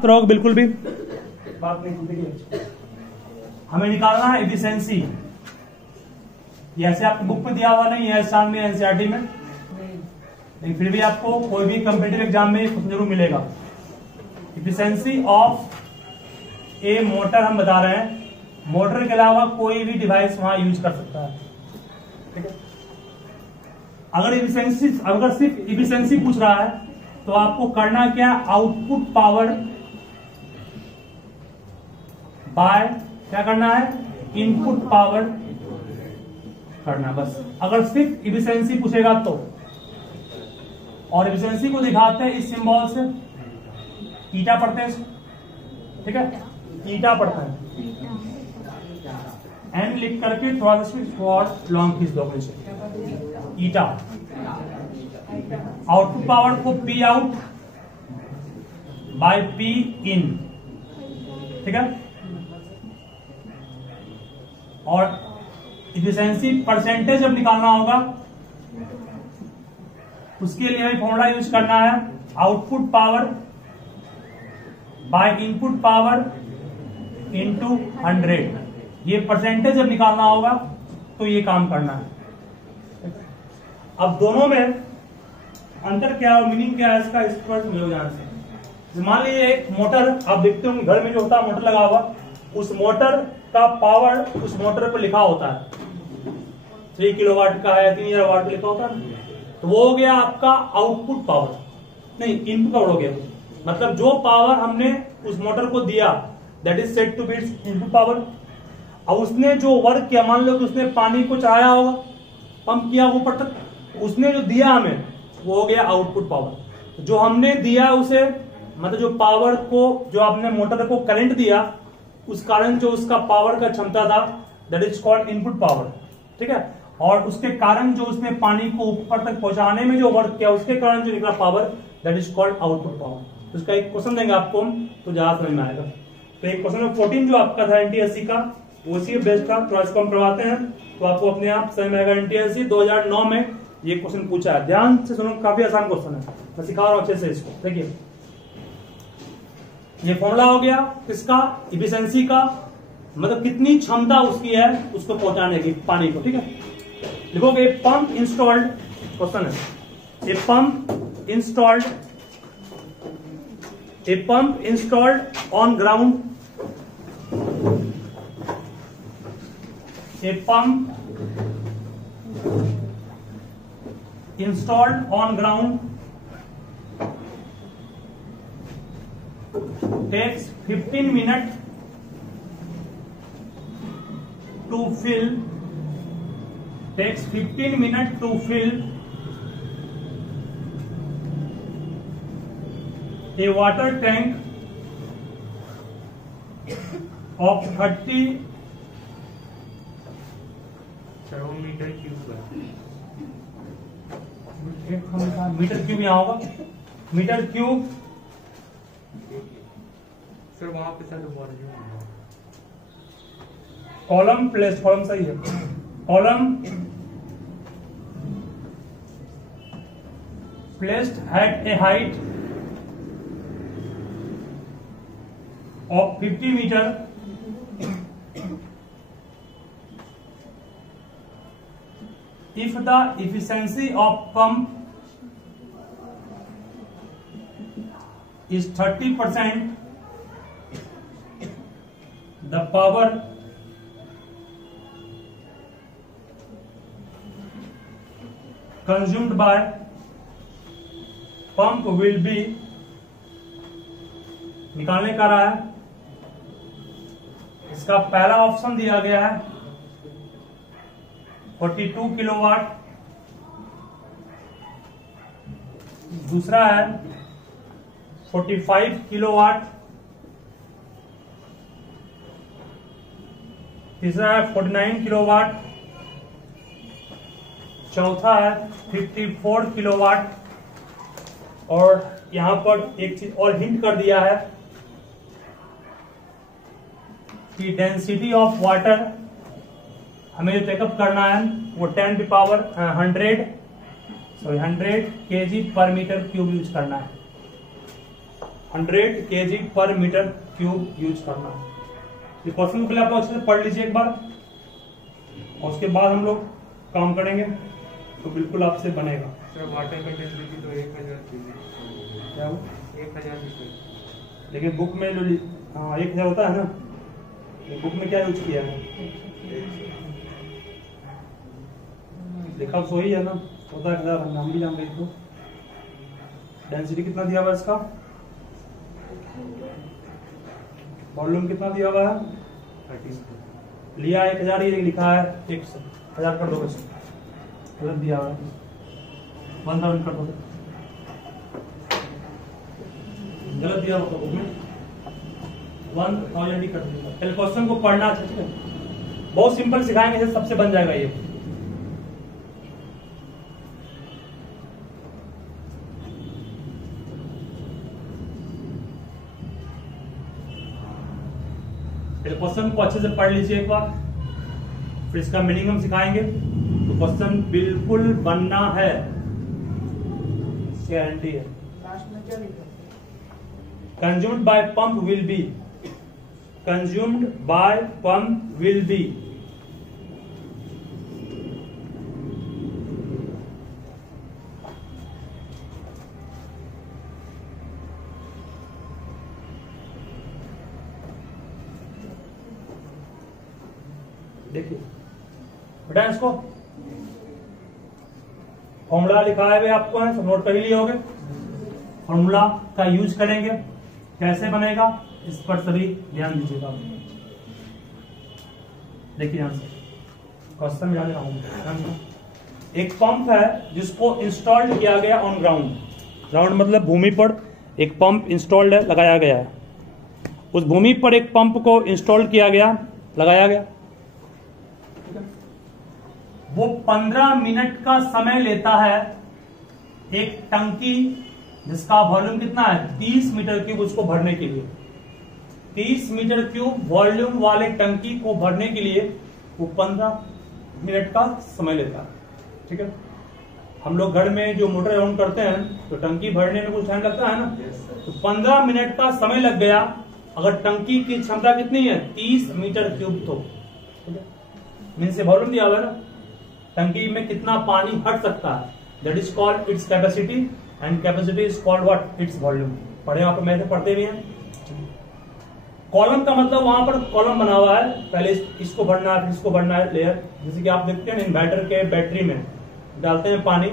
शांत रहोगे बिल्कुल भी, बात नहीं सुनते। हमें निकालना है एफिशिएंसी। ऐसे आपकी बुक में दिया हुआ नहीं है, साल में एनसीईआरटी में, लेकिन फिर भी आपको कोई भी कॉम्पिटिटिव एग्जाम में कुछ जरूर मिलेगा। एफिशिएंसी ऑफ ए मोटर हम बता रहे हैं, मोटर के अलावा कोई भी डिवाइस वहां यूज कर सकता है, ठीक है। अगर सिर्फ एफिशिएंसी पूछ रहा है तो आपको करना क्या, आउटपुट पावर बाय क्या करना है, इनपुट पावर करना, बस। अगर सिर्फ एफिशिएंसी पूछेगा तो, और एफिशिएंसी को दिखाते हैं इस सिंबल से, ईटा पढ़ते हैं, ठीक है, ईटा पढ़ता है, एन लिख करके थोड़ा सा लॉन्ग खींच दो नीचे, ईटा। आउटपुट पावर को P out by P in, ठीक है। और एफिशिएंसी परसेंटेज जब निकालना होगा उसके लिए हमें फॉर्मूला यूज करना है, output power by input power into 100। ये परसेंटेज जब निकालना होगा तो ये काम करना है। अब दोनों में अंतर क्या है, मीनिंग क्या है इसका, इस पर ध्यान से। मान लीजिए एक मोटर, आप देखते होंगे घर में जो होता है मोटर लगा हुआ, उस मोटर का पावर उस मोटर पर लिखा होता है, 3 किलोवाट का है, 3000 वाट का लिखा होता है, तो वो हो गया आपका आउटपुट पावर, नहीं इनपुट पावर हो गया। मतलब जो पावर हमने उस मोटर को दिया that is said to be input power. अब उसने जो वर्क किया, मान लो कि उसने पानी को चढ़ाया होगा, पंप किया ऊपर तक, उसने जो दिया हमें वो हो गया आउटपुट पावर। जो हमने दिया उसे, मतलब जो पावर को, जो आपने मोटर को करंट दिया, उस कारण जो उसका पावर का क्षमता था that is called input power, ठीक है। और उसके कारण जो उसने पानी को ऊपर तक पहुंचाने में जो वर्क किया, उसके कारण जो निकला power that is called output power. तो उसका एक क्वेश्चन देंगे आपको तो ज्यादा समझ में आएगा। तो एक क्वेश्चन नंबर 14 जो आपका था एनटीएससी का, वो उसी बेस्ट था, थोड़ा इसको हम करवाते हैं तो आपको अपने आप समझ में आएगा। एनटीएससी 2009 में ये क्वेश्चन पूछा है, ध्यान से सुनो, काफी आसान क्वेश्चन है, मैं सिखा रहा हूं अच्छे से इसको। देखिए ये फॉर्मूला हो गया किसका, एफिशिएंसी का, मतलब कितनी क्षमता उसकी है उसको पहुंचाने की पानी को, ठीक है। लिखोगे पंप इंस्टॉल्ड, क्वेश्चन है, a pump installed on ground, a pump installed on ground takes 15 minutes to fill, a water tank of 30 metre cube, यहाँ होगा मीटर क्यूब सर, वहां पे सर कॉलम प्लेस, कॉलम सही है, column placed at a height of 50 metre if the efficiency of pump is 30%, the power consumed by pump will be, निकालने का रहा है, इसका पहला ऑप्शन दिया गया है 42 किलोवाट, दूसरा है 45 किलोवाट, तीसरा है 49 किलोवाट, चौथा है 54 किलोवाट। और यहां पर एक चीज और हिंट कर दिया है कि डेंसिटी ऑफ वाटर हमें जो चेकअप करना है वो 10 पावर 100 kg पर मीटर क्यूब यूज करना है। 100 kg पर मीटर क्यूब यूज करना है। ये क्वेश्चन को आप अच्छे से पढ़ लीजिए एक बार, और उसके बाद हम लोग काम करेंगे तो बिल्कुल आपसे बनेगा। सर वाटर कंटेंट तो 1000 क्या हो 1000 लीटर, लेकिन बुक में जो 1000 होता है ना, बुक में क्या यूज किया है लिखा सो ही है ना, होता है 1000, हम भी जान रहे इसको। डेंसिटी कितना दिया हुआ है इसका, वॉल्यूम कितना दिया हुआ है, 13 लिया 1000, ये लिखा है 1000 कर दो, गलत दिया हुआ है 1000 कर दो, गलत दिया हुआ बुक में 1000 ही कर दूंगा। पहले क्वेश्चन को पढ़ना अच्छा, ठीक है, बहुत सिंपल सिखाएंगे, सबसे बन जाएगा ये। क्वेश्चन को अच्छे से पढ़ लीजिए एक बार, फिर इसका मीनिंग हम सिखाएंगे। तो क्वेश्चन बिल्कुल बनना है, गारंटी है। Consumed by pump will be, consumed by pump will be, देखिए बेटा इसको फॉर्मूला लिखा है आपको, है सब नोट कर ही लिए होगे। फॉर्मूला का यूज करेंगे, कैसे बनेगा इस पर सभी ध्यान दीजिएगा। देखिए ध्यान से क्वेश्चन जाने रहा हूं। एक पंप है जिसको इंस्टॉल्ड किया गया ऑन ग्राउंड, ग्राउंड मतलब भूमि पर एक पंप इंस्टॉल्ड है, लगाया गया है। उस भूमि पर एक पंप को इंस्टॉल किया गया, लगाया गया, वो 15 मिनट का समय लेता है एक टंकी जिसका वॉल्यूम कितना है 30 मीटर क्यूब, उसको भरने के लिए 30 मीटर क्यूब वॉल्यूम वाले टंकी को भरने के लिए वो 15 मिनट का समय लेता है। ठीक है, हम लोग घर में जो मोटर ऑन करते हैं तो टंकी भरने में कुछ टाइम लगता है ना, तो 15 मिनट का समय लग गया। अगर टंकी की क्षमता कितनी है 30 मीटर क्यूब, तो ठीक है मीन से वॉल्यूम दिया हुआ है ना, टंकी में कितना पानी हट सकता है, that is called its capacity, and capacity is called what, its volume. पढ़े आप में से पढ़ते भी हैं। कॉलम का मतलब वहां पर कॉलम बना हुआ है, पहले इसको भरना है फिर इसको भरना है लेयर। जैसे कि आप देखते हैं इन्वर्टर के बैटरी में डालते हैं पानी,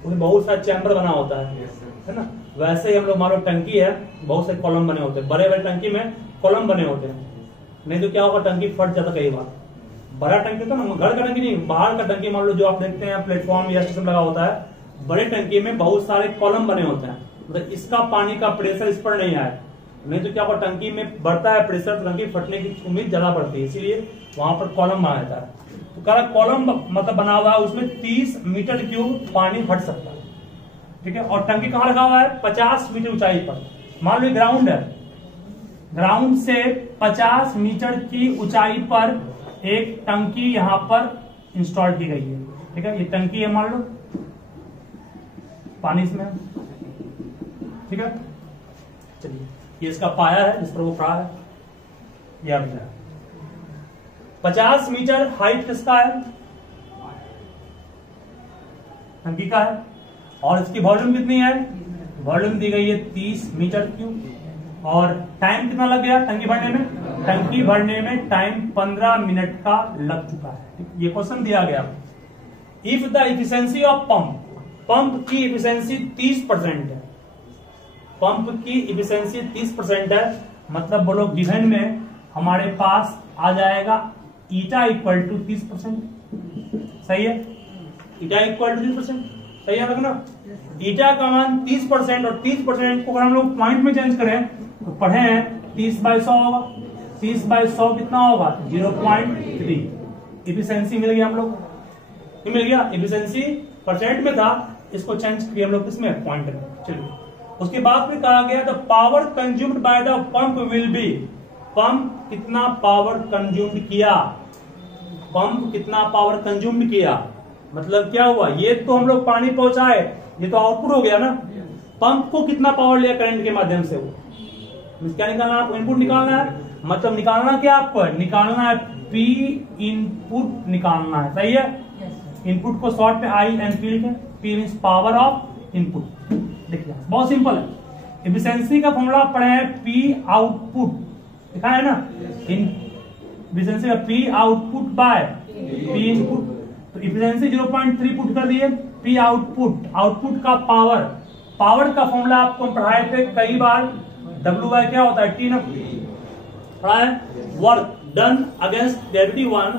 उसमें बहुत सारा चैम्बर बना होता है ना, वैसे ही हम लोग मान लो टंकी है, बहुत से कॉलम बने होते हैं, बड़े बड़े टंकी में कॉलम बने होते हैं, नहीं तो क्या होगा टंकी फट जाता कई बार। बड़ा टंकी तो ना, घर का टंकी नहीं, बाहर का टंकी मान लो जो आप देखते हैं प्लेटफॉर्म या स्टेशन लगा होता है, बड़े टंकी में बहुत सारे कॉलम बने होते हैं, मतलब इसका पानी का प्रेशर इस पर नहीं आए, नहीं तो क्या होगा टंकी में बढ़ता है प्रेशर, तो टंकी फटने की उम्मीद ज्यादा बढ़ती है, इसीलिए वहां पर कॉलम बना रहता है। तो कह रहा कॉलम मतलब बना हुआ है, उसमें 30 मीटर क्यूब पानी भट सकता है। ठीक है, और टंकी कहाँ लगा हुआ है 50 मीटर ऊंचाई पर। मान लो ग्राउंड है, ग्राउंड से 50 मीटर की ऊंचाई पर एक टंकी यहां पर इंस्टॉल की गई है। ठीक है, ये टंकी है, मान लो पानी इसमें, ठीक है। चलिए ये इसका पाया है जिस पर वो खड़ा है, यह भी है 50 मीटर हाइट किसका है, टंकी का है, और इसकी वॉल्यूम कितनी है, वॉल्यूम दी गई है 30 मीटर क्यूब, और टाइम कितना लग गया टंकी भरने में, टंकी भरने में टाइम 15 मिनट का लग चुका है। ये क्वेश्चन दिया गया, if the efficiency of pump, pump की इफिशियंसी 30% है, पंप की इफिशियंसी 30% है, मतलब बोलो गिवन में हमारे पास आ जाएगा ईटा इक्वल टू 30%, सही है, ईटा इक्वल टू 30%, सही है रखना। ईटा का मान 30% और 30% को अगर हम लोग पॉइंट में चेंज करें तो पढ़े हैं 30/100 होगा, 30/100 कितना होगा 0.3। इफिशियंसी मिल गया हम लोग, मिल गया, इफिशियंसी परसेंट में था, इसको चेंज किया हम लोग किसमें पॉइंट में। चलिए उसके बाद में कहा गया the power consumed by the pump will be, pump कितना पावर कंज्यूम्ड किया, पंप कितना पावर कंज्यूम्ड किया, मतलब क्या हुआ, ये तो हम लोग पानी पहुंचाए, ये तो आउटपुट हो गया ना, पंप को कितना पावर लिया करंट के माध्यम से, वो क्या निकालना है आपको? इनपुट निकालना है। मतलब निकालना क्या आपको है? निकालना है पी इनपुट निकालना है, सही है। इनपुट को शॉर्ट पे आई एन पी लिखें। P means power of input. देखिए बहुत सिंपल है। एफिशिएंसी का फॉर्मूला पढ़े हैं पी आउटपुट, लिखा है ना, एफिशिएंसी का P output by P input. तो एफिशिएंसी 0.3 पुट कर दिए। पी आउटपुट, आउटपुट का पावर, पावर का फॉर्मूला आपको पढ़ाए थे कई बार। W बाय क्या होता है? T ना पढ़ा है। Work done against gravity 1।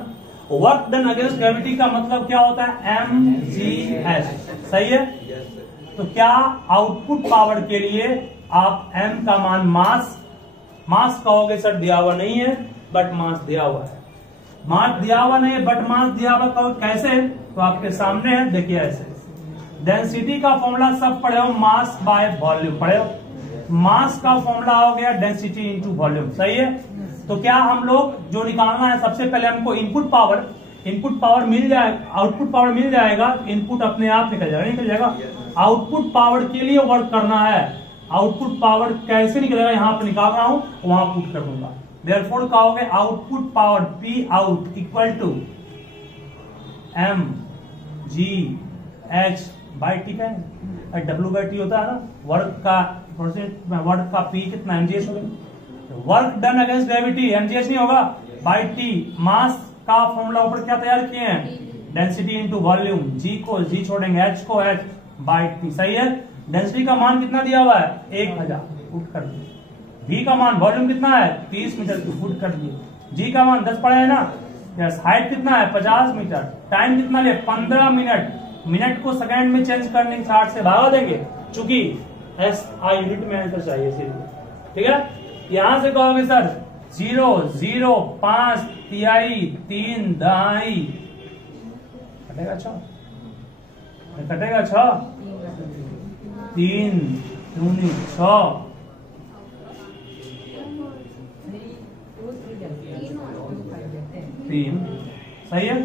Work done against gravity का मतलब क्या होता है? mgs, सही है। तो क्या आउटपुट पावर के लिए आप m का मान मास कहोगे सर दिया हुआ नहीं है, बट मास दिया हुआ है। मास दिया हुआ नहीं है बट मास दिया हुआ कहो कैसे? तो आपके सामने है, देखिए ऐसे। डेंसिटी का फॉर्मूला सब पढ़े हो, मास बाय वॉल्यूम पढ़े हो। मास का फॉर्मूला हो गया डेंसिटी इनटू वॉल्यूम, सही है। तो क्या हम लोग जो निकालना है, सबसे पहले हमको इनपुट पावर मिल जाए, आउटपुट पावर मिल जाएगा, इनपुट अपने आप निकल जाएगा। आउटपुट पावर के लिए वर्क करना है। आउटपुट पावर कैसे निकलेगा? यहां पर निकाल रहा हूं, वहां पुट कर दूंगा। देयरफॉर कहोगे output power P out equal to M G H by T का डब्ल्यू बाई टी होता है ना, वर्क का पी कितना? एमजीएच हो गया। Work done against gravity MGH नहीं होगा, बाई टी। मास का फॉर्मूला ऊपर क्या तैयार किए हैं? Density into volume. जी को जी छोड़ेंगे, एच को एच बाई टी, सही है। डेंसिटी का मान कितना दिया हुआ है? 1000, पुट कर दिए। V का मान, वॉल्यूम कितना है? 30 मीटर, पुट कर दिए। G का मान 10 पड़ा है ना, यस। हाइट कितना है? 50 मीटर। टाइम कितना ले? 15 मिनट। मिनट को सेकंड में चेंज करने के 60 से भागा देंगे, चूंकि SI यूनिट में आंसर चाहिए इसीलिए, ठीक है। यहां से कहोगे सर 0, 0, 5 तिहाई 3 दहाई, कटेगा 6, कटेगा 6, 3 दूनी 6, 3, सही है।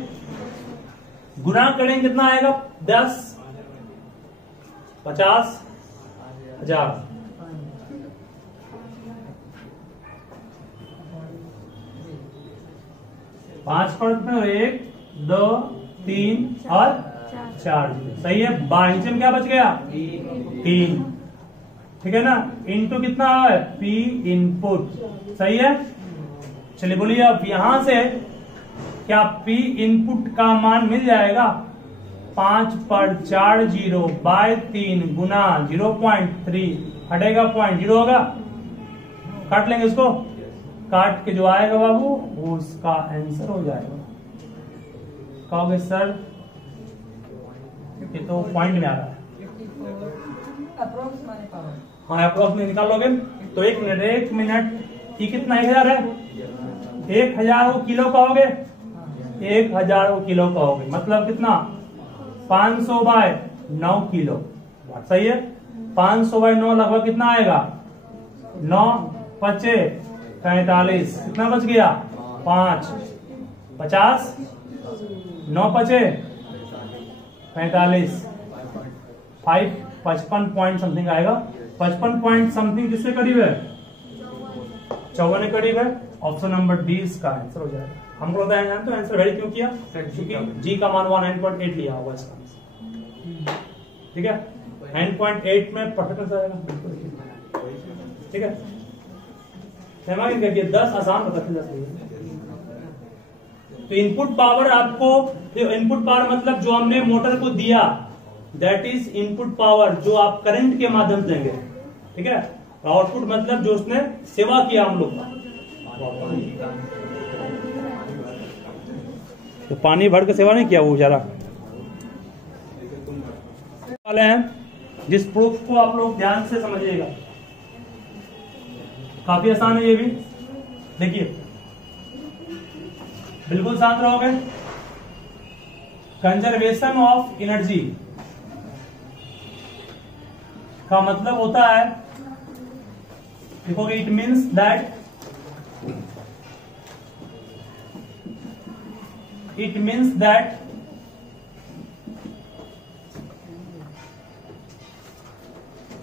गुना करेंगे कितना आएगा? 10, 50, 1000। पांच पर 1, 2, 3 और 4, सही है। नीचे में क्या बच गया? 3, ठीक है ना। इनटू कितना है? पी इनपुट, सही है। चलिए बोलिए अब यहां से क्या पी इनपुट का मान मिल जाएगा? 5 पर 4 0 बाय 3 गुना 0.3 हटेगा 0.0 होगा, काट लेंगे इसको। काट के जो आएगा बाबू वो उसका आंसर हो जाएगा। कहोगे सर ये तो पॉइंट में आ रहा है, हाँ अप्रोक्स में निकाल लोगे तो 1 मिनट ये कितना? 1000 है। 1000 को किलो कहोगे, 1000 को किलो कहोगे, मतलब कितना? 500 बाय 9 किलो, सही है। 500 बाय 9 लगभग कितना आएगा? 9 पचे 45, कितना बच गया? 5, 50, 9 पचे 45, 5, 55 पॉइंट समथिंग आएगा। 55 पॉइंट समथिंग किससे करीब है? 54 के करीब है। ऑप्शन नंबर डी इसका आंसर हो जाएगा। हमको लगता है तो आंसर वेरी क्यों किया? क्योंकि जी का मान 9.8 लिया होगा इसका आंसर, ठीक है। 9.8 में परफेक्ट आएगा, ठीक है। 10 आसान होता है। तो इनपुट पावर आपको, इनपुट पावर मतलब जो हमने मोटर को दिया, दैट इज इनपुट पावर, जो आप करंट के माध्यम से देंगे, ठीक है। आउटपुट मतलब जो उसने सेवा किया हम लोग का। तो पानी भर के सेवा नहीं किया वो बेचारा वाले हैं। जिस प्रूफ को आप लोग ध्यान से समझिएगा, काफी आसान है ये भी। देखिए बिल्कुल शांत रहोगे। कंजर्वेशन ऑफ एनर्जी का मतलब होता है, देखोगे, it means that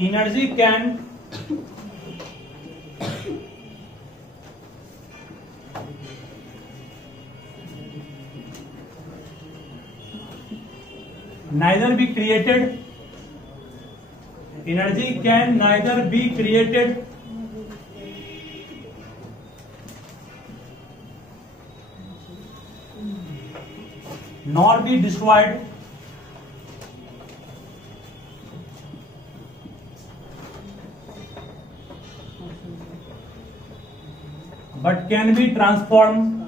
energy can neither be created, energy can neither be created nor be destroyed but can be transformed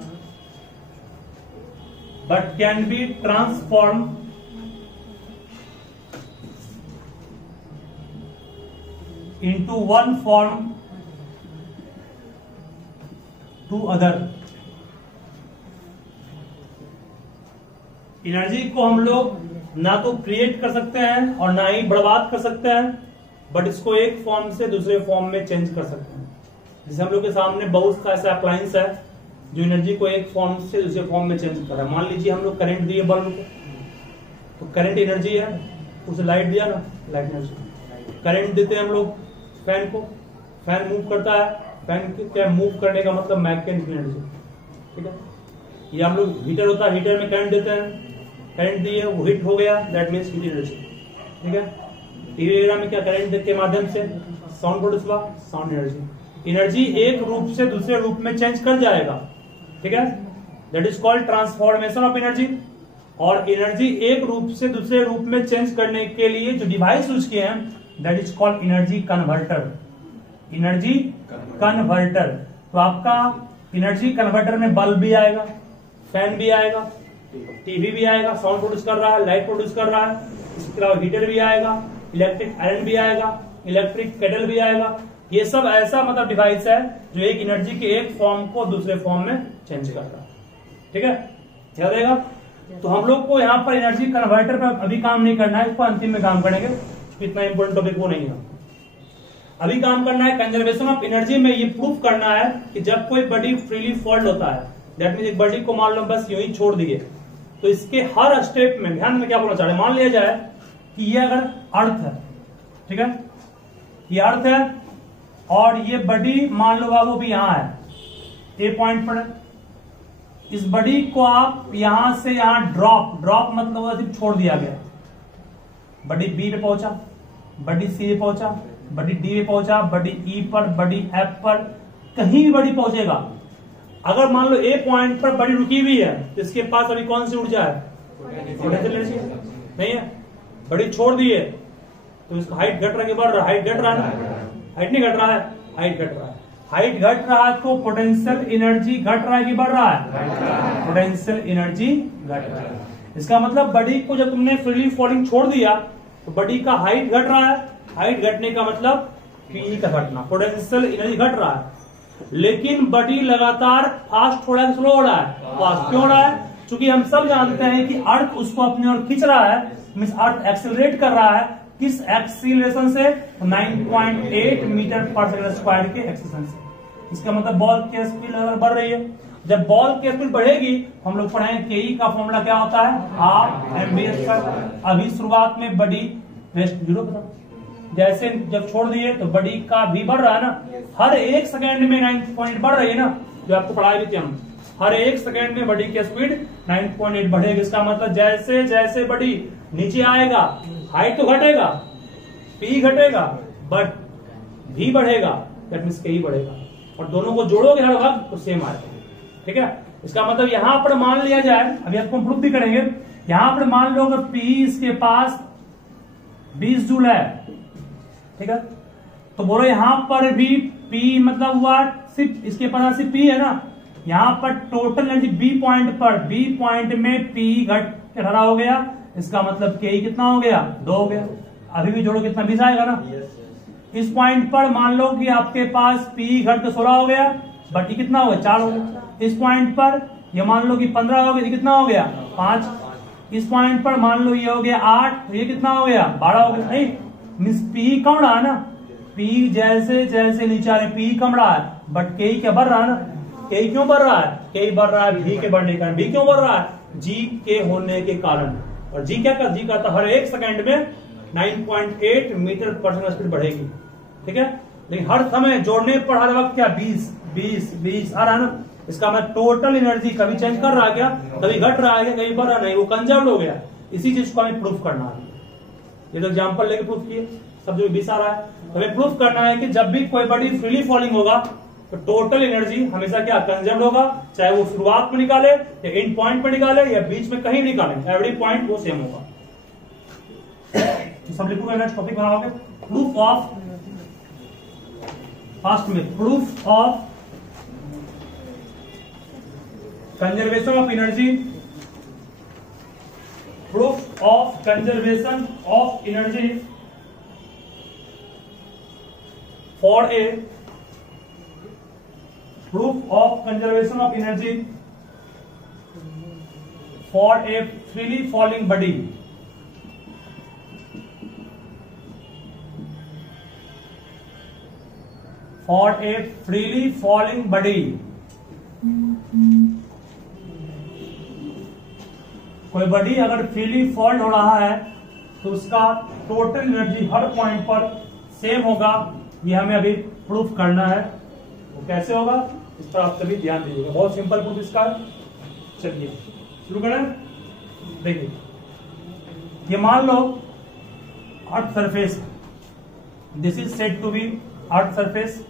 into one form to other। Energy को हम लोग ना तो क्रिएट कर सकते हैं और ना ही बर्बाद कर सकते हैं, बट इसको एक फॉर्म से दूसरे फॉर्म में चेंज कर सकते हैं। जैसे हम लोग के सामने बहुत सा ऐसा अप्लायंस है जो एनर्जी को एक फॉर्म से दूसरे फॉर्म में चेंज कर रहा है। मान लीजिए हम लोग करंट दिए बल्ब को, तो करंट एनर्जी है, उसे लाइट दिया ना, लाइट एनर्जी। करंट देते हैं हम लोग फैन को, फैन मूव करता है, फैन क्या मूव करने का मतलब मैकेनिकल एनर्जी, ठीक है। ये हम लोग हीटर होता है, हीटर में करंट देते हैं, करंट दिए वो हीट हो गया, दैट मीन्स हीट एनर्जी, ठीक है। टीवी वगैरह में क्या करंट के माध्यम से साउंड प्रोड्यूस हुआ, साउंड एनर्जी। एनर्जी एक रूप से दूसरे रूप में चेंज कर जाएगा, ठीक है, that is called transformation of energy. और एनर्जी एक रूप से दूसरे रूप में चेंज करने के लिए जो डिवाइस यूज किए हैं that is called energy converter. Energy converter, तो आपका एनर्जी कन्वर्टर में बल्ब भी आएगा, फैन भी आएगा, टीवी भी आएगा, साउंड प्रोड्यूस कर रहा है, लाइट प्रोड्यूस कर रहा है, इसके अलावा हीटर भी आएगा, इलेक्ट्रिक आयरन भी आएगा, इलेक्ट्रिक केटल भी आएगा। ये सब ऐसा मतलब डिवाइस है जो एक एनर्जी के एक फॉर्म को दूसरे फॉर्म में चेंज करता है, ठीक है, याद रहेगा। तो हम लोग को यहाँ पर एनर्जी कन्वर्टर पर अभी काम नहीं करना है, इसको अंतिम में काम करेंगे, इतना इंपोर्टेंट टॉपिक वो नहीं है। अभी काम करना है कंजर्वेशन ऑफ एनर्जी में। ये प्रूफ करना है कि जब कोई बॉडी फ्रीली फॉल्ड होता है, दैट मीन एक बॉडी को मान लो बस यूं ही छोड़ दिए, तो इसके हर स्टेप में ध्यान में क्या बोलना चाह रहे हैं, मान लिया जाए कि ये अगर अर्थ है, ठीक है, ये अर्थ है और ये बॉडी मान लो बाबू भी यहां है, ए पॉइंट पर है। इस बॉडी को आप यहां से यहां ड्रॉप मतलब छोड़ दिया गया, बॉडी बी पे पहुंचा, बॉडी सी पे पहुंचा, बॉडी डी पे पहुंचा, बॉडी ई पर, बॉडी एफ पर, कहीं भी बॉडी पहुंचेगा। अगर मान लो ए पॉइंट पर बॉडी रुकी हुई है तो इसके पास अभी कौन सी ऊर्जा है, नहीं है, बॉडी छोड़ दी है तो इसका हाइट घट रहा है, बढ़ रहा है, हाइट घट रहा है, हाइट नहीं घट रहा है, हाइट घट रहा है। हाइट घट रहा है तो पोटेंशियल एनर्जी घट रहा है कि बढ़ रहा है, पोटेंशियल एनर्जी घट रहा है। इसका मतलब बॉडी को जब तुमने फ्रीली फॉलिंग छोड़ दिया तो बॉडी का हाइट घट रहा है, हाइट घटने का मतलब पी का घटना, पोटेंशियल एनर्जी घट रहा है। लेकिन बॉडी लगातार फास्ट हो रहा है, स्लो हो रहा है, फास्ट क्यों हो रहा है, क्योंकि हम सब जानते हैं कि अर्थ उसको अपनी ओर खींच रहा है, मींस अर्थ एक्सेलरेट कर रहा है। किस एक्सीलरेशन से, 9.8 मीटर पर सेकंड स्क्वायर के एक्सीलरेशन से। इसका मतलब बॉल की स्पीड बढ़ रही है। जब बॉल की स्पीड बढ़ेगी, हम लोग पढ़ाएंगे केई का फॉर्मूला क्या होता है, हाफ mv²। अभी शुरुआत में बॉडी रेस्ट 0 जैसे जब छोड़ दिए तो बॉडी का भी बढ़ रहा है ना, हर एक सेकेंड में 9.8 बढ़ रही है ना, जो आपको पढ़ाए भी थे हम, हर एक सेकेंड में बॉडी की स्पीड 9.8 बढ़ेगी। इसका मतलब जैसे जैसे बॉडी नीचे आएगा हाइट तो घटेगा, पी घटेगा, बट भी बढ़ेगा, दैट मींस के ही बढ़ेगा, और दोनों को जोड़ोगे हर वक्त तो सेम आएगा, ठीक है। इसका मतलब यहां पर मान लिया जाए, अभी आपको प्रूफ भी करेंगे, यहां पर मान लो अगर पी इसके पास 20 जूल है, ठीक है, तो बोलो यहां पर भी पी मतलब हुआ सिर्फ इसके पास सिर्फ पी है ना, यहां पर टोटल एनर्जी बी पॉइंट में पी घट के खड़ा हो गया, इसका मतलब के कितना हो गया, 2 हो गया। अभी भी जोड़ो कितना 20 आएगा ना। इस पॉइंट पर मान लो कि आपके पास पी घट के 16 हो गया, बट ये कितना हो गया, 4 हो गया। इस पॉइंट पर ये मान लो कि 15 हो गया, ये कितना हो गया, 5। इस पॉइंट पर मान लो ये हो गया 8, तो ये कितना हो गया, 12 हो गया। नहीं, मींस पी कम रहा है ना, पी जैसे जैसे नीचे आ रहे पी कम रहा है, बट के क्या बढ़ रहा है ना। के क्यों बढ़ रहा है, के बढ़ रहा है भी के बढ़ने के कारण। भी क्यों बढ़ रहा है, जी के होने के कारण। और जी क्या कर, जी का तो हर एक सेकंड में 9.8 मीटर पर सेकंड स्पीड बढ़ेगी, ठीक है। लेकिन हर समय जोड़ने पर हर वक्त क्या 20 आ रहा है ना। इसका मतलब टोटल एनर्जी कभी चेंज कर रहा है क्या, कभी घट रहा है क्या, कभी बढ़ रहा नहीं, वो कंजर्व हो गया। इसी चीज को हमें प्रूफ करना है। ये तो एग्जाम्पल लेके प्रूफ किए, सब जो 20 आ रहा है, तो हमें प्रूफ करना है कि जब भी कोई बॉडी फ्रीली फॉलिंग होगा तो टोटल एनर्जी हमेशा क्या कंजर्व होगा, चाहे वो शुरुआत में निकाले या एंड पॉइंट पर निकाले या बीच में कहीं निकाले, एवरी पॉइंट वो सेम होगा। तो सब लिखोगे ना, टॉपिक बनाओगे। प्रूफ ऑफ, फास्ट में, proof of conservation of energy, proof of conservation of energy for a, proof of conservation of energy for a freely falling body, for a freely falling body। कोई body अगर freely fall हो रहा है तो उसका total energy हर point पर same होगा, ये हमें अभी प्रूफ करना है। वो कैसे होगा इस पर आप सभी ध्यान दीजिएगा, बहुत सिंपल प्रूफ इसका। चलिए शुरू करें। देखिए, ये मान लो earth surface, this is said to be earth surface,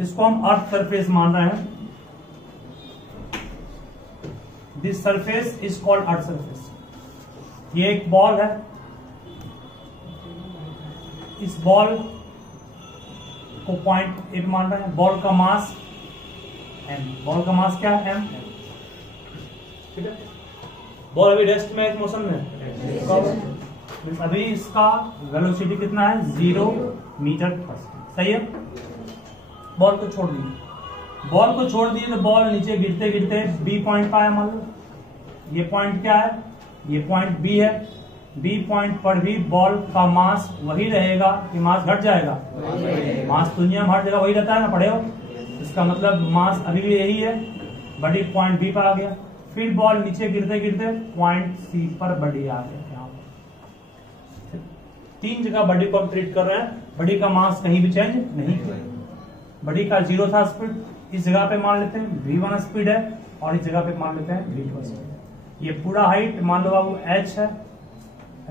इसको हम अर्थ सरफेस मान रहे हैं। This surface is called earth surface. ये एक बॉल है, इस बॉल को पॉइंट ए पे मान रहे हैं। बॉल का मास m, बॉल का मास क्या है m, ठीक है। बॉल अभी रेस्ट में, मोशन में, अभी इसका वेलोसिटी कितना है, 0 मीटर पर सेकंड, सही है। बॉल को छोड़ दिए, बॉल को छोड़ दिए तो बॉल नीचे गिरते गिरते बी पॉइंट पर आया। मान लो ये पॉइंट क्या है, ये पॉइंट बी है। बी पॉइंट पर भी बॉल का मास वही रहेगा कि मास घट जाएगा, मास दुनिया में हर जगह वही रहता है ना, पढ़े हो। इसका मतलब मास अभी भी यही है, बड़ी पॉइंट बी पर आ गया। फिर बॉल नीचे गिरते गिरते पॉइंट सी पर बड़ी आ गया। यहाँ तीन जगह बड़ी को हम ट्रीट कर रहे हैं, बड़ी का मास कहीं भी चेंज नहीं किया। बड़ी का 0 था स्पीड, इस जगह पे मान लेते हैं v1 स्पीड है, और इस जगह पे मान लेते हैं v2 स्पीड। ये पूरा हाइट मान लो बाबू h है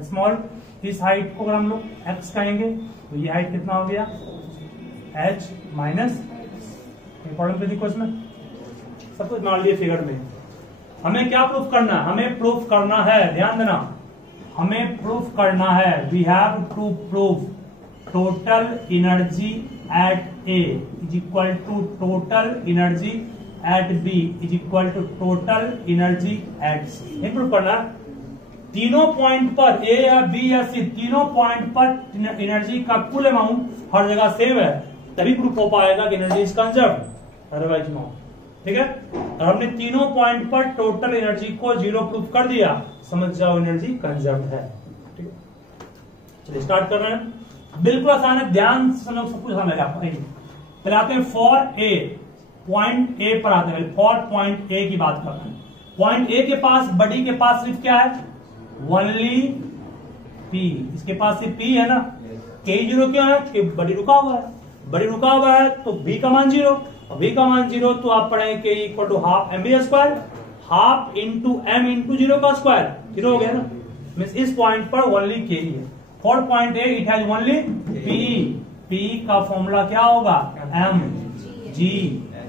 स्मॉल, इस हाइट को अगर हम लोग x कहेंगे तो ये हाइट कितना हो गया, h माइनस, प्रॉब्लम पे देखो इसमें सब कुछ मान लिए फिगर में। हमें क्या प्रूफ करना है, हमें प्रूफ करना है, ध्यान देना, हमें प्रूफ करना है, we have to proof total energy at A is equal to total energy at B is equal to total energy at C. ये प्रूफ करना है। तीनों पॉइंट पर, ए या बी या सी, तीनों पॉइंट पर एनर्जी का कुल अमाउंट हर जगह सेम है, तभी प्रूफ हो पाएगा कि energy is conserved, otherwise no, ठीक है। और हमने तीनों पॉइंट पर टोटल एनर्जी को 0 प्रूफ कर दिया, समझ जाओ एनर्जी कंजर्व्ड है, ठीक है। चलिए स्टार्ट कर रहे हैं, बिल्कुल आसान है, ध्यान से समझो, सब कुछ समझ आपको। पहले आते हैं फॉर ए, पॉइंट ए पर आते हैं, फॉर पॉइंट ए की बात कर रहे हैं। पॉइंट ए के पास, बड़ी के पास सिर्फ क्या है, ओनली पी, इसके पास सिर्फ पी है ना। के 0 क्यों है, कि बड़ी रुका हुआ है, बड़ी रुका हुआ है तो बी का मान 0, और बी का मान 0 तो आप पढ़ेंगे K equal to half M B square, half into M into 0 का स्क्वायर, 0 हो गया ना। मीन्स इस पॉइंट पर ओनली के ही है। For point A it has only P, P का फॉर्मूला क्या होगा, एम जी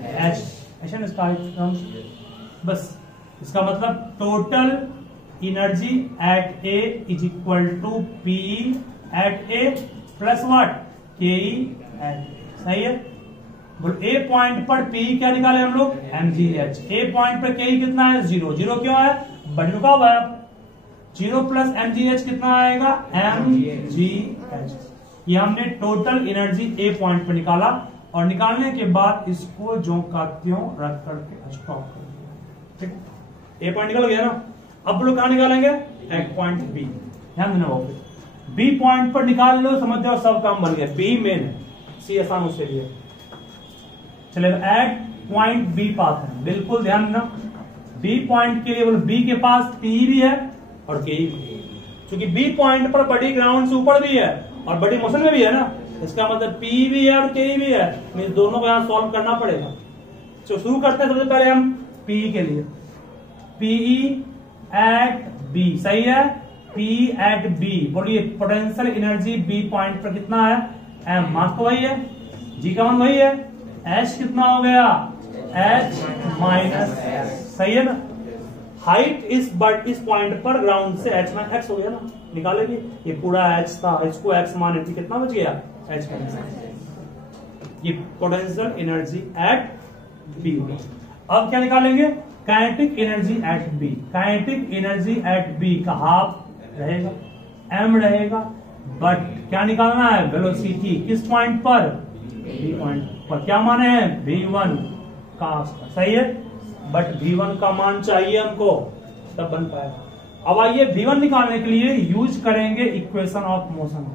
एच, ऐसा बस। इसका मतलब total energy at A is equal to P at A plus what, K E eight, सही है। बोल ए पॉइंट पर पी क्या निकाले हम लोग, एम जी एच। ए पॉइंट पर के ई कितना है, 0, 0 क्यों है, बड़ी रुका हुआ है, 0 प्लस एम जी एच कितना आएगा, एम जी एच। ये हमने टोटल एनर्जी ए पॉइंट पर निकाला, और निकालने के बाद इसको जो का त्यों रख करके स्टॉप कर दिया, ठीक। ए पॉइंट निकल गया ना। अब लोग कहां निकालेंगे, एट पॉइंट बी, ध्यान देना वो बी पॉइंट पर निकाल लो, समझ जाओ सब काम बन गया। बी मेन है, सी आसान उसके लिए। चले एट पॉइंट बी पास है, बिल्कुल ध्यान देना। बी पॉइंट के लिए बी के पास पी भी है और के भी है, क्योंकि बी पॉइंट पर बड़ी ग्राउंड से ऊपर भी है और बड़ी मोशन में भी है ना, इसका मतलब पी भी है और के भी है, मीन दोनों को यहां सॉल्व करना पड़ेगा। तो शुरू करते हैं सबसे पहले हम पी के लिए, पीई एट बी, सही है। P एट बी, बोलिए पोटेंशियल एनर्जी बी पॉइंट पर कितना है, m, मास तो वही है, g का मान वही है, h कितना हो गया, h माइनस, सही है ना। हाइट इस पॉइंट पर ग्राउंड से h माइनस x हो गया ना, निकालेंगे, ये पूरा h था, इसको x मान थी, कितना बच गया, h माइनस, ये पोटेंशियल एनर्जी एट बी। अब क्या निकालेंगे, kinetic energy at B. Kinetic energy at B का हाफ रहेगा, m रहेगा, बट क्या निकालना है, वेलोसिटी किस पॉइंट पर, v पॉइंट पर। क्या माने हैं, v1 का, सही है, बट v1 का मान चाहिए हमको, तब बन पाएगा। अब आइए v1 निकालने के लिए यूज करेंगे equation of motion,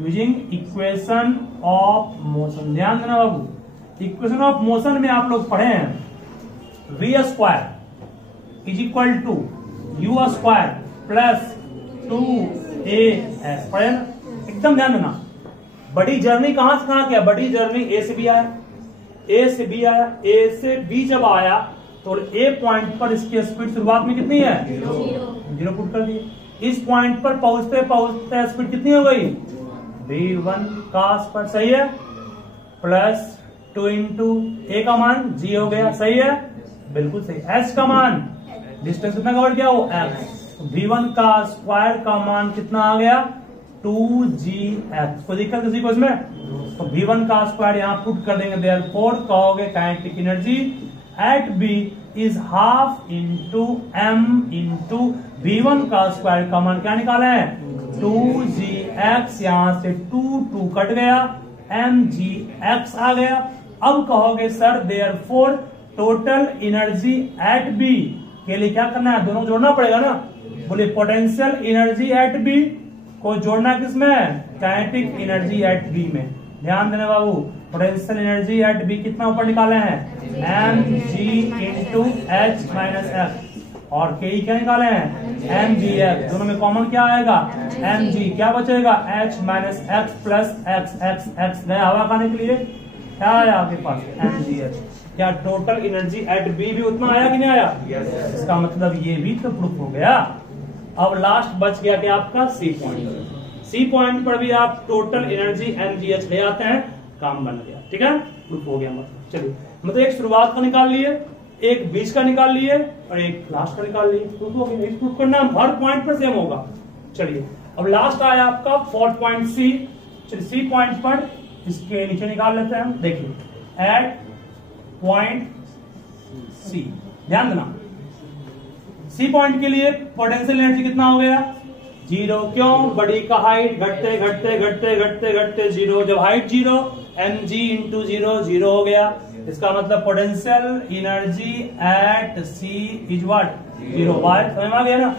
using equation of motion. ध्यान देना बाबू, इक्वेशन ऑफ मोशन में आप लोग पढ़े हैं v square is equal to u square plus 2as, पढ़े ना, एकदम ध्यान देना। बड़ी जर्नी कहां से कहां किया, बड़ी जर्नी a से b आया, a से b आया, a से b जब आया तो a पॉइंट पर इसकी स्पीड शुरुआत में कितनी है, 0 पुट कर दिए। इस पॉइंट पर पहुंचते पहुंचते स्पीड कितनी हो गई, v1 का पर, सही है, प्लस 2 इंटू a का मान g हो गया, सही है, बिल्कुल सही। h का मान, डिस्टेंस कितना कवर किया, वो x, v1 का स्क्वायर का मान कितना आ गया, 2gx। कोई दिक्कत किसी को इसमें, तो v1 का स्क्वायर यहां पुट कर देंगे, देयरफॉर कहोगे kinetic energy eight b is half into m into v1 का स्क्वायर का मान क्या निकाला है, 2gx, यहां से 2 कट गया, mgx आ गया। अब कहोगे sir therefore total energy at B के लिए क्या करना है, दोनों जोड़ना पड़ेगा ना, बोले पोटेंशियल एनर्जी एट बी को जोड़ना किसमें, काइनेटिक एनर्जी एट बी में। ध्यान देना बाबू, पोटेंशियल एनर्जी एट बी कितना ऊपर निकाले हैं, mg into h minus f, और के क्या निकाले हैं, mgf, दोनों में कॉमन क्या आएगा, mg, क्या बचेगा, h minus x plus x गया हवा खाने के लिए, क्या आया आपके पास, mgf। क्या टोटल एनर्जी एट बी भी उतना आया कि नहीं आया, इसका मतलब ये भी तो प्रूफ हो गया। अब लास्ट बच गया कि आपका सी पॉइंट, सी पॉइंट पर भी आप टोटल एनर्जी mgh ले आते हैं, काम बन गया, ठीक है, प्रूफ हो गया। मतलब चलिए, मतलब एक शुरुआत का निकाल लिए, एक बीच का निकाल लिए और एक लास्ट का निकाल लिए, प्रूफ हो गया। प्रूफ करना हर पॉइंट पर सेम होगा। चलिए अब लास्ट आया आपका 4 पॉइंट सी। चलिए सी पॉइंट पर इसके नीचे निकाल लेते हैं, देखिए एट पॉइंट सी, ध्यान देना, सी पॉइंट के लिए पोटेंशियल एनर्जी कितना हो गया, 0। क्यों, बड़ी का हाइट घटते घटते घटते घटते घटते 0, जब हाइट 0 mg इंटू 0 हो गया, इसका मतलब potential energy at C is what, 0 बार, समझ में आ गया ना।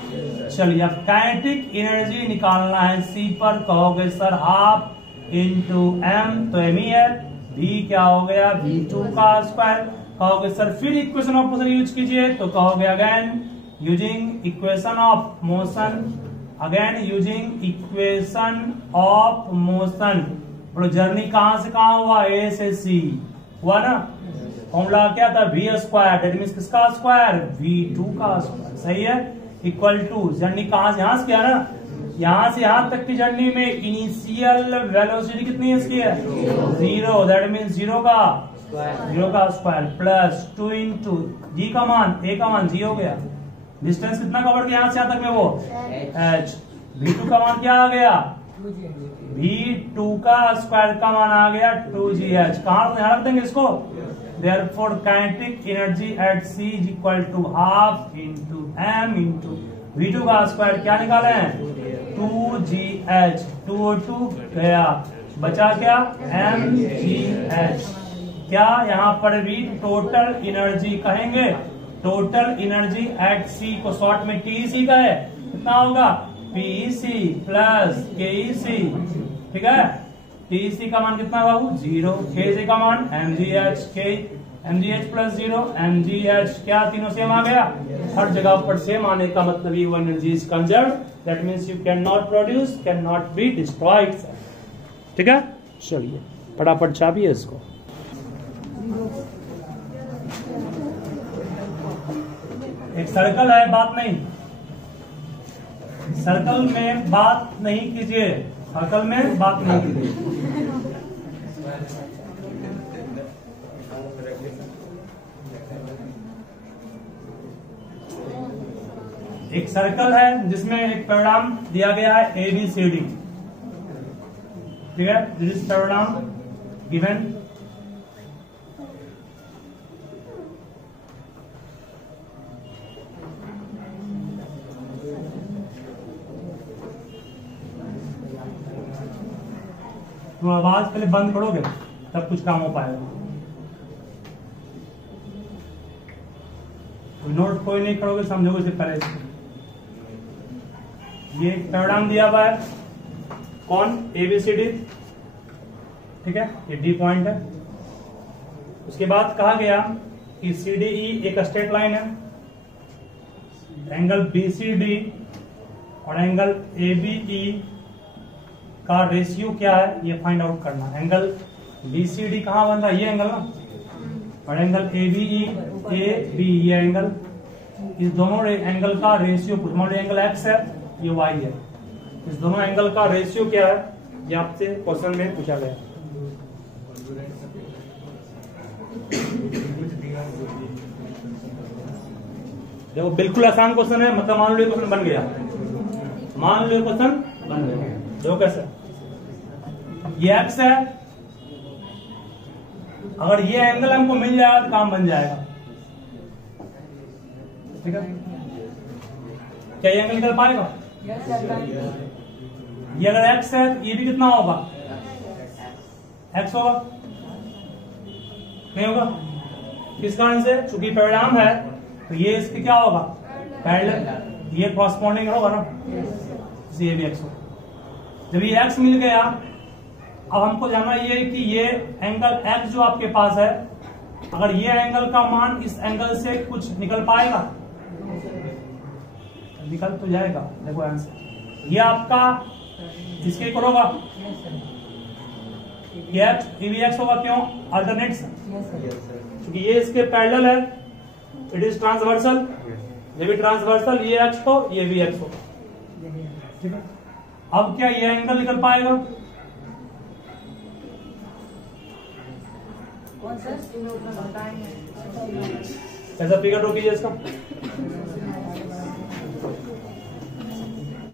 चलिए अब काइनेटिक एनर्जी निकालना है सी पर, कहोगे सर हाफ इंटू m, तो m ही है, v क्या हो गया, v2 का स्क्वायर, कहोगे सर फिर इक्वेशन ऑफ मोशन यूज कीजिए, तो कहोगे again using equation of motion, again using equation of motion. बोलो जर्नी कहां से कहां हुआ, ए से सी हुआ ना, फॉर्मूला क्या था, v स्क्वायर, दैट मींस किसका स्क्वायर, v2 का स्क्वायर, सही है, इक्वल टू जर्नी कहां से यहां से किया ना, यहां से यहां तक की जर्नी में इनिशियल वेलोसिटी कितनी है इसकी है, 0, दैट मींस 0 का स्क्वायर प्लस 2 इंटू जी का मान, ए का मान g हो गया, डिस्टेंस कितना कवर किया यहां से यहां तक में, वो h, v2 का मान क्या आ गया, v2 का स्क्वायर का मान आ गया 2gh, कहां ध्यान रख देंगे इसको, therefore kinetic energy at c is equal to half into m into v2 का स्क्वायर क्या निकाले हैं, 2gh, 2 गया, बचा क्या, mgh। क्या यहाँ पर भी टोटल एनर्जी कहेंगे, टोटल एनर्जी एट सी को शॉर्ट में टीसी का है, कितना होगा, पीसी प्लस केसी, ठीक है, टीसी का मान कितना बाबू, 0, केसी का मान mgh, के mgh प्लस 0, mgh, क्या तीनों सेम आ गया, हर जगह पर सेम आने का मतलब ये energy is conserve, that means you can not produce, can not be destroyed, ठीक है। चलिए फटाफट छापिए इसको। एक सर्कल है, बात नहीं, सर्कल में बात नहीं कीजिए, सर्कल में बात नहीं कीजिए। एक सर्कल है जिसमें एक परिणाम दिया गया है ABCD, ठीक है, दिस इज परिणाम गिवन। तुम आवाज पहले बंद करोगे तब कुछ काम हो पाएगा। नोट कोई नहीं करोगे समझोगे सिर्फ पहले इसको। ये परिणाम दिया हुआ है कौन, ABCD, ठीक है, ये D पॉइंट है। उसके बाद कहा गया कि CDE एक स्ट्रेट लाइन है, एंगल BCD और एंगल ABE का रेशियो क्या है ये फाइंड आउट करना। एंगल BCD कहाँ बन रहा है, ये एंगल ना, और एंगल ABE ये एंगल, इस दोनों एंगल का रेशियो, मान लो एंगल X है, ये Y है, इस दोनों एंगल का रेशियो क्या है ये आपसे क्वेश्चन में पूछा गया। देखो बिल्कुल आसान क्वेश्चन है, मतलब मान लो ये क्वेश्चन बन गया, मान लो ये क्वेश्चन बन गया। देखो कैसे, ये X है, अगर ये एंगल हमको मिल जाएगा तो काम बन जाएगा, ठीक है। क्या ये एंगल निकल पाएगा? ये अगर X है तो ये भी कितना होगा, X होगा, नहीं होगा? किस कारण से? चूंकि परिणाम है तो ये इसके क्या होगा, पैरेलल, ये कॉरस्पॉन्डिंग होगा ना, ये भी X होगा। जब ये X मिल गया, अब हमको जानना ये कि ये एंगल X जो आपके पास है, अगर ये एंगल का मान इस एंगल से कुछ निकल पाएगा, निकल तो जाएगा। देखो आंसर ये आपका इसके इक्वल होगा, ये X होगा, क्यों, अल्टरनेट्स, क्योंकि ये इसके पैरेलल है, इट इज ट्रांसवर्सल, ये भी ट्रांसवर्सल, ये X हो ये भी X हो, ठीक है। अब क्या ये एंगल निकल पाएगा? कैसा फिगर ड्रॉ कीजिए इसका,